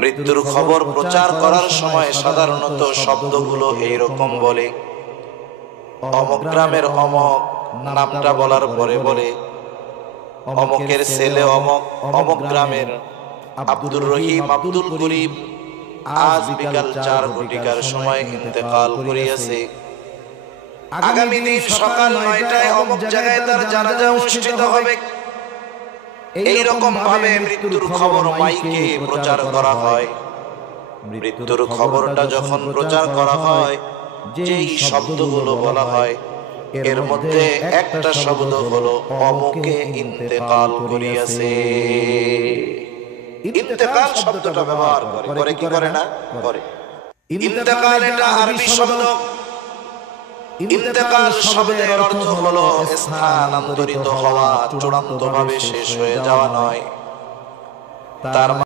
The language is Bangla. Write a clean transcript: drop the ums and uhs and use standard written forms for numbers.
মৃত্যুর খবর প্রচার করার সময় সাধারণত শব্দগুলো এইরকম বলে, অমুক গ্রামের অমুক নামটা বলার পরে বলে অমুকের ছেলে অমুক অমুক গ্রামের আব্দুর রহিম আব্দুল করিম আজ বিকাল 4 ঘটিকার সময় ইন্তেকাল করিয়াছে। আগামী দিন সকাল 9টায় অমুক জায়গায় তার জানাজা অনুষ্ঠিত হবে। এইরকম ভাবে মৃত্যুর খবর মাইকে প্রচার করা হয়। মৃত্যুর খবরটা যখন প্রচার করা হয়, যেই শব্দগুলো বলা হয় এর মধ্যে একটা শব্দ হলো অমুকে ইন্তেকাল করিয়াছে। ইন্তেকাল শব্দটা ব্যবহার করে কি করে না করে। ইন্তেকাল এটা আরবি শব্দ। ইন্তেকাল শব্দের অর্থ হলো স্থানান্তরিত হওয়া, চূড়ান্তভাবে শেষ হয়ে যাওয়া নয়। তার